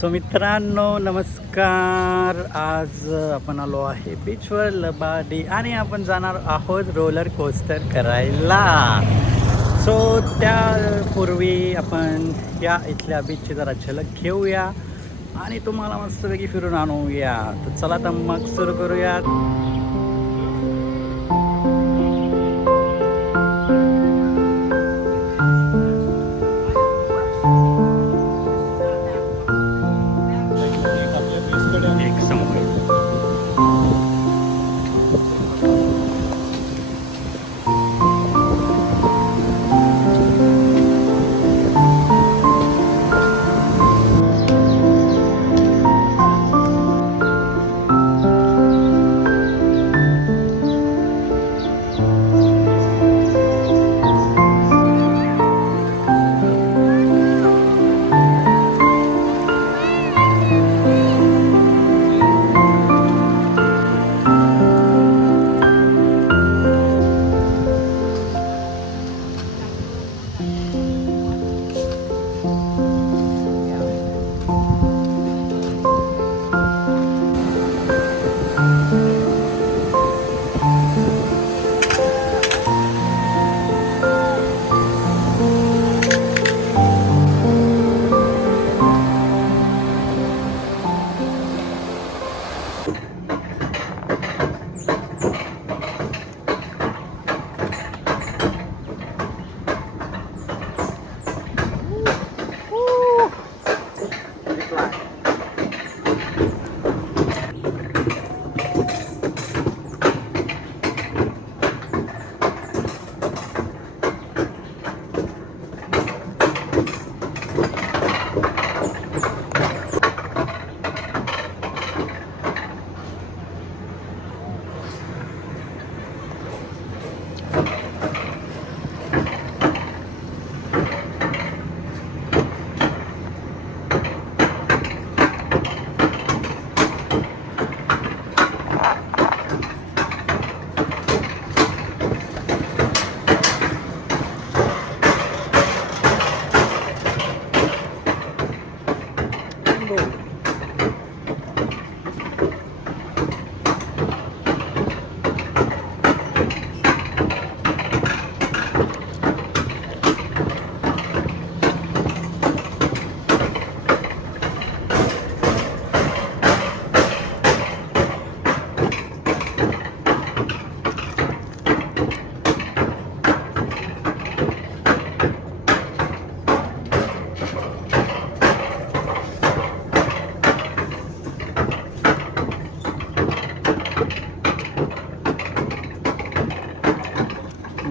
सो मित्रांनो नमस्कार. आज आपण आलो आहे बीचवर लबाडी आणि आपण जाणार आहोत रोलर कोस्टर करायला. सो त्यापूर्वी आपण या इथल्या बीचची जरा झलक घेऊया आणि तुम्हाला मस्तपैकी फिरून आणूया. तर चला तर मग सुरू करूयात.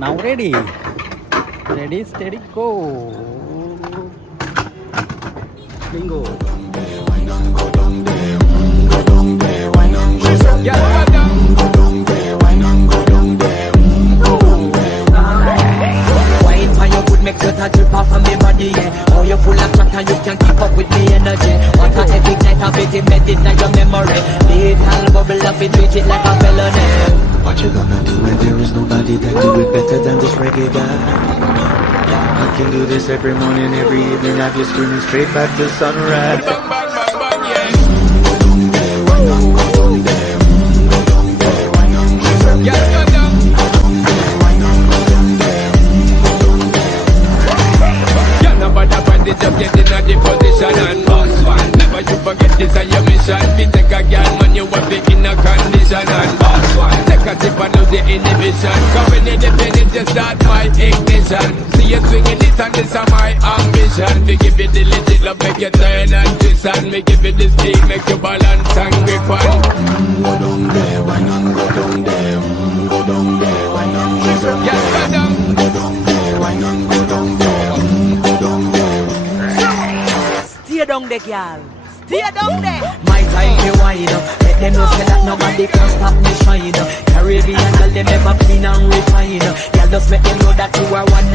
Now ready, steady, go. Bingo. Make certain drip off of me body, yeah. Oh, you're full of chat and you can keep up with the energy. What a epic night of it, embedded in your memory. Little bubble up, it treat it like a felony. What you gonna do when there is nobody that do it better than this reggae guy? I can do this every morning, every evening. Have you screaming straight back to sunrise. Just get in a the position and boss one. Never you forget this is your mission. Fi take a girl when you are in a condition and boss one. Take a sip and lose the inhibition. Cause when you depend it just start my ignition. See you swinging this and this is my ambition. We give you the legit love, make you turn and twist and me give you the speed, make you balance and grip on. Go down there, why not go down there? Go down there, why not go down there? Yes, go down. Go down there, why not go down there? Go down there. Stay down there, girl. Stay down there. My time to wind up. Let them know say that nobody can stop me shine up. Caribbean girl, them ever clean and refine up. Girl, just make them know that you are one